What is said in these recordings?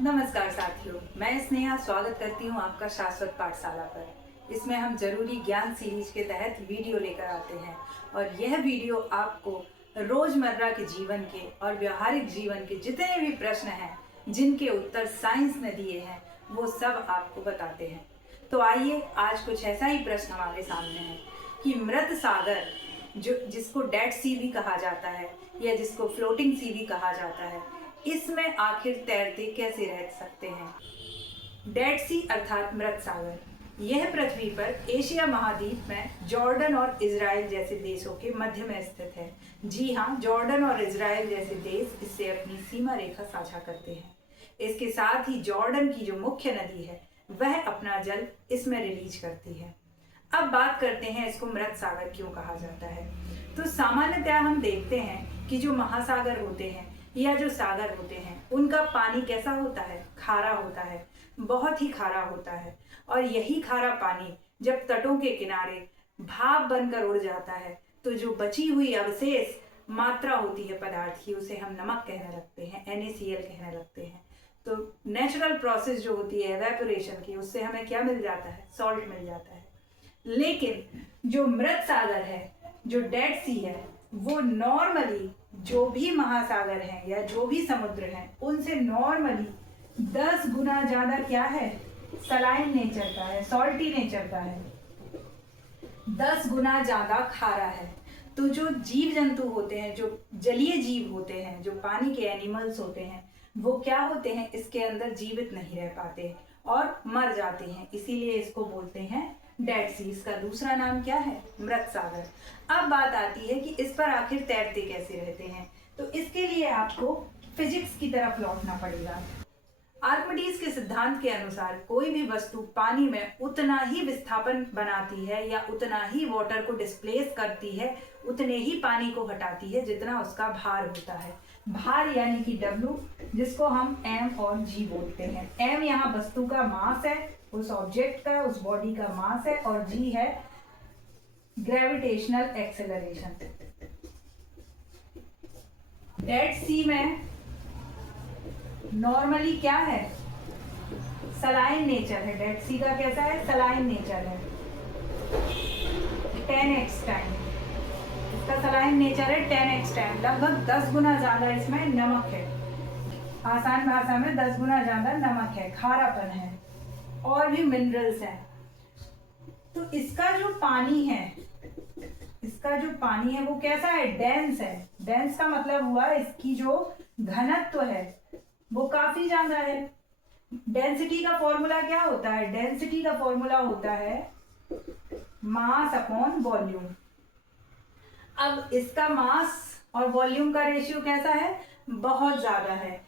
नमस्कार साथियों, मैं स्नेहा स्वागत करती हूँ आपका शाश्वत पाठशाला पर। इसमें हम जरूरी ज्ञान सीरीज के तहत वीडियो लेकर आते हैं और यह वीडियो आपको रोजमर्रा के जीवन के और व्यवहारिक जीवन के जितने भी प्रश्न हैं जिनके उत्तर साइंस ने दिए हैं वो सब आपको बताते हैं। तो आइए आज कुछ ऐसा ही प्रश्न हमारे सामने है कि मृत सागर जिसको डेड सी भी कहा जाता है या जिसको फ्लोटिंग सी भी कहा जाता है, इसमें आखिर तैरते कैसे रह सकते हैं। डेड सी अर्थात मृत सागर यह पृथ्वी पर एशिया महाद्वीप में जॉर्डन और इजराइल जैसे देशों के मध्य में स्थित है। जी हाँ, जॉर्डन और इजराइल जैसे देश इससे अपनी सीमा रेखा साझा करते हैं। इसके साथ ही जॉर्डन की जो मुख्य नदी है वह अपना जल इसमें रिलीज करती है। अब बात करते हैं इसको मृत सागर क्यों कहा जाता है। तो सामान्यतः हम देखते हैं कि जो महासागर होते हैं या जो सागर होते हैं उनका पानी कैसा होता है, खारा होता है, बहुत ही खारा होता है। और यही खारा पानी जब तटों के किनारे भाप बनकर उड़ जाता है तो जो बची हुई अवशेष मात्रा होती है पदार्थ की उसे हम नमक कहने लगते हैं, NaCl कहने लगते हैं। तो नेचुरल प्रोसेस जो होती है एवेपोरेशन की, उससे हमें क्या मिल जाता है, सॉल्ट मिल जाता है। लेकिन जो मृत सागर है, जो डेड सी है, वो नॉर्मली जो भी महासागर हैं या जो भी समुद्र हैं उनसे नॉर्मली 10 गुना ज्यादा क्या है, सलाइन नेचर का है, सॉल्टी नेचर का है, 10 गुना ज्यादा खारा है। तो जो जीव जंतु होते हैं, जो जलीय जीव होते हैं, जो पानी के एनिमल्स होते हैं, वो क्या होते हैं, इसके अंदर जीवित नहीं रह पाते और मर जाते हैं। इसीलिए इसको बोलते हैं डेड सी। इसका दूसरा नाम क्या है, मृत सागर। अब बात आती है कि इस पर आखिर तैरते कैसे रहते हैं। तो इसके लिए आपको फिजिक्स की तरफ लौटना पड़ेगा। आर्किमिडीज के सिद्धांत के अनुसार कोई भी वस्तु पानी में उतना ही विस्थापन बनाती है या उतना ही वाटर को डिस्प्लेस करती है, उतने ही पानी को हटाती है जितना उसका भार होता है। भार यानी कि W, जिसको हम M और G बोलते हैं। M यहाँ वस्तु का मास है, उस ऑब्जेक्ट का, उस बॉडी का मास है, और G है ग्रेविटेशनल एक्सेलरेशन। डेड सी में नॉर्मली क्या है, सलाइन नेचर है। डेड सी का कैसा है, सलाइन नेचर है, 10x टाइम इसका सलाइन नेचर है, 10x टाइम, लगभग 10 गुना ज्यादा इसमें नमक है। आसान भाषा में 10 गुना ज्यादा नमक है, खारापन है, और भी मिनरल्स हैं। तो इसका जो पानी है, इसका जो पानी है वो कैसा है, डेंस है। डेंस का मतलब हुआ इसकी जो घनत्व है वो काफी ज्यादा है। डेंसिटी का फॉर्मूला क्या होता है, डेंसिटी का फॉर्मूला होता है मास अपॉन वॉल्यूम। अब इसका मास और वॉल्यूम का रेशियो कैसा है, बहुत ज्यादा है।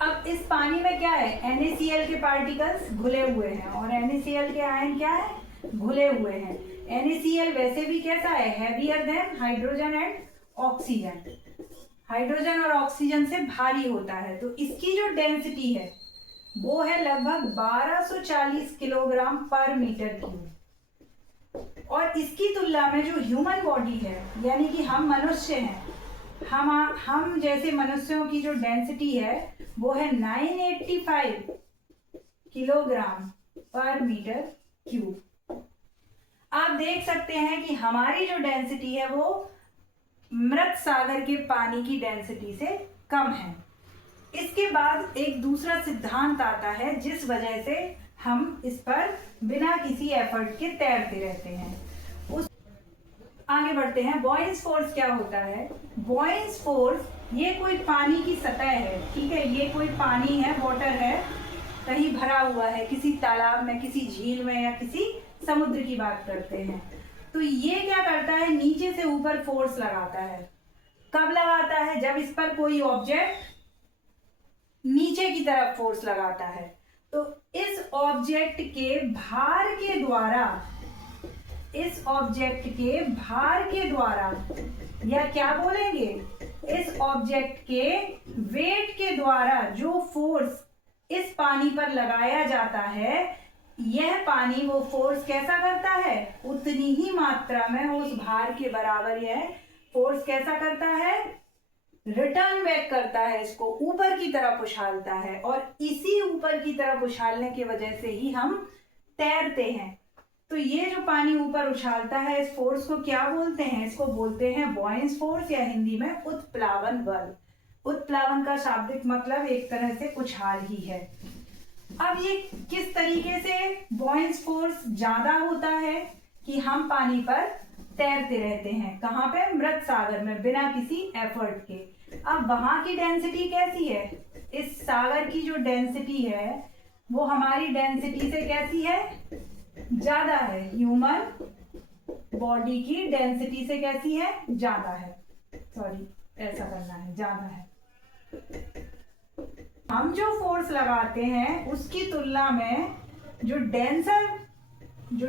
अब इस पानी में क्या है, NaCl के पार्टिकल्स घुले हुए हैं और NaCl के आयन क्या है, घुले हुए हैं। NaCl वैसे भी कैसा है, heavier than hydrogen and oxygen, hydrogen और ऑक्सीजन से भारी होता है। तो इसकी जो डेंसिटी है वो है लगभग 1240 किलोग्राम पर मीटर क्यूब। और इसकी तुलना में जो ह्यूमन बॉडी है, यानी कि हम मनुष्य हैं, हम जैसे मनुष्यों की जो डेंसिटी है वो है 985 किलोग्राम पर मीटर क्यूब। आप देख सकते हैं कि हमारी जो डेंसिटी है वो मृत सागर के पानी की डेंसिटी से कम है। इसके बाद एक दूसरा सिद्धांत आता है जिस वजह से हम इस पर बिना किसी एफर्ट के तैरते रहते हैं। आगे बढ़ते हैं। बॉयंस फोर्स क्या होता है, बॉयंस फोर्स ये कोई पानी की सतह है, ठीक है, ये कोई पानी है, वाटर है, कहीं भरा हुआ है, किसी तालाब में, किसी झील में या किसी समुद्र की बात करते हैं। तो ये क्या करता है, नीचे से ऊपर फोर्स लगाता है। कब लगाता है, जब इस पर कोई ऑब्जेक्ट नीचे की तरफ फोर्स लगाता है। तो इस ऑब्जेक्ट के भार के द्वारा, इस ऑब्जेक्ट के भार के द्वारा, या क्या बोलेंगे, इस ऑब्जेक्ट के वेट के द्वारा जो फोर्स इस पानी पर लगाया जाता है, यह पानी वो फोर्स कैसा करता है, उतनी ही मात्रा में उस भार के बराबर यह फोर्स कैसा करता है, रिटर्न बैक करता है, इसको ऊपर की तरफ उछालता है, और इसी ऊपर की तरफ उछालने की वजह से ही हम तैरते हैं। तो ये जो पानी ऊपर उछालता है, इस फोर्स को क्या बोलते हैं? इसको बोलते हैं बॉयंस फोर्स, या हिंदी में उत्प्लावन बल। उत्प्लावन का शाब्दिक मतलब एक तरह से उछाल ही है। अब ये किस तरीके से बॉयंस फोर्स ज्यादा होता है कि हम पानी पर तैरते रहते हैं, कहाँ पे? मृत सागर में, बिना किसी एफर्ट के। अब वहां की डेंसिटी कैसी है? इस सागर की जो डेंसिटी है वो हमारी डेंसिटी से कैसी है? ज्यादा है। ह्यूमन बॉडी की डेंसिटी से कैसी है? ज्यादा है। सॉरी, ऐसा करना है, ज्यादा है। हम जो फोर्स लगाते हैं उसकी तुलना में जो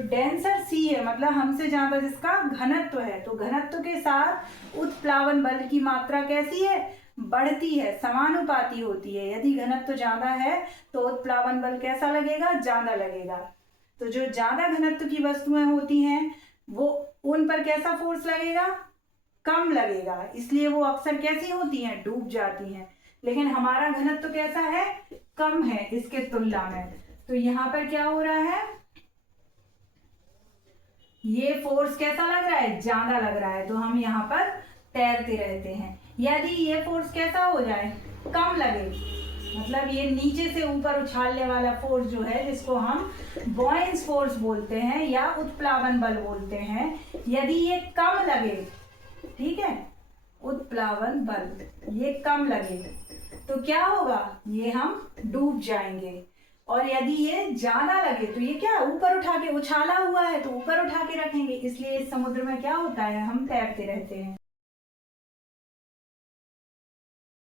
डेंसर सी है, मतलब हमसे ज्यादा जिसका घनत्व है, तो घनत्व के साथ उत्प्लावन बल की मात्रा कैसी है? बढ़ती है, समानुपाती होती है। यदि घनत्व ज्यादा है तो उत्प्लावन बल कैसा लगेगा? ज्यादा लगेगा। तो जो ज्यादा घनत्व की वस्तुएं होती हैं वो उन पर कैसा फोर्स लगेगा? कम लगेगा। इसलिए वो अक्सर कैसी होती हैं? डूब जाती हैं। लेकिन हमारा घनत्व कैसा है? कम है इसके तुलना में। तो यहाँ पर क्या हो रहा है? ये फोर्स कैसा लग रहा है? ज्यादा लग रहा है, तो हम यहाँ पर तैरते रहते हैं। यदि ये फोर्स कैसा हो जाए? कम लगे, मतलब ये नीचे से ऊपर उछालने वाला फोर्स जो है, जिसको हम बॉयंस फोर्स बोलते हैं या उत्प्लावन बल बोलते हैं, यदि ये कम लगे, ठीक है, उत्प्लावन बल ये कम लगे, तो क्या होगा? ये हम डूब जाएंगे। और यदि ये ज्यादा लगे तो ये क्या? ऊपर उठा के, उछाला हुआ है तो ऊपर उठा के रखेंगे। इसलिए इस समुद्र में क्या होता है? हम तैरते रहते हैं।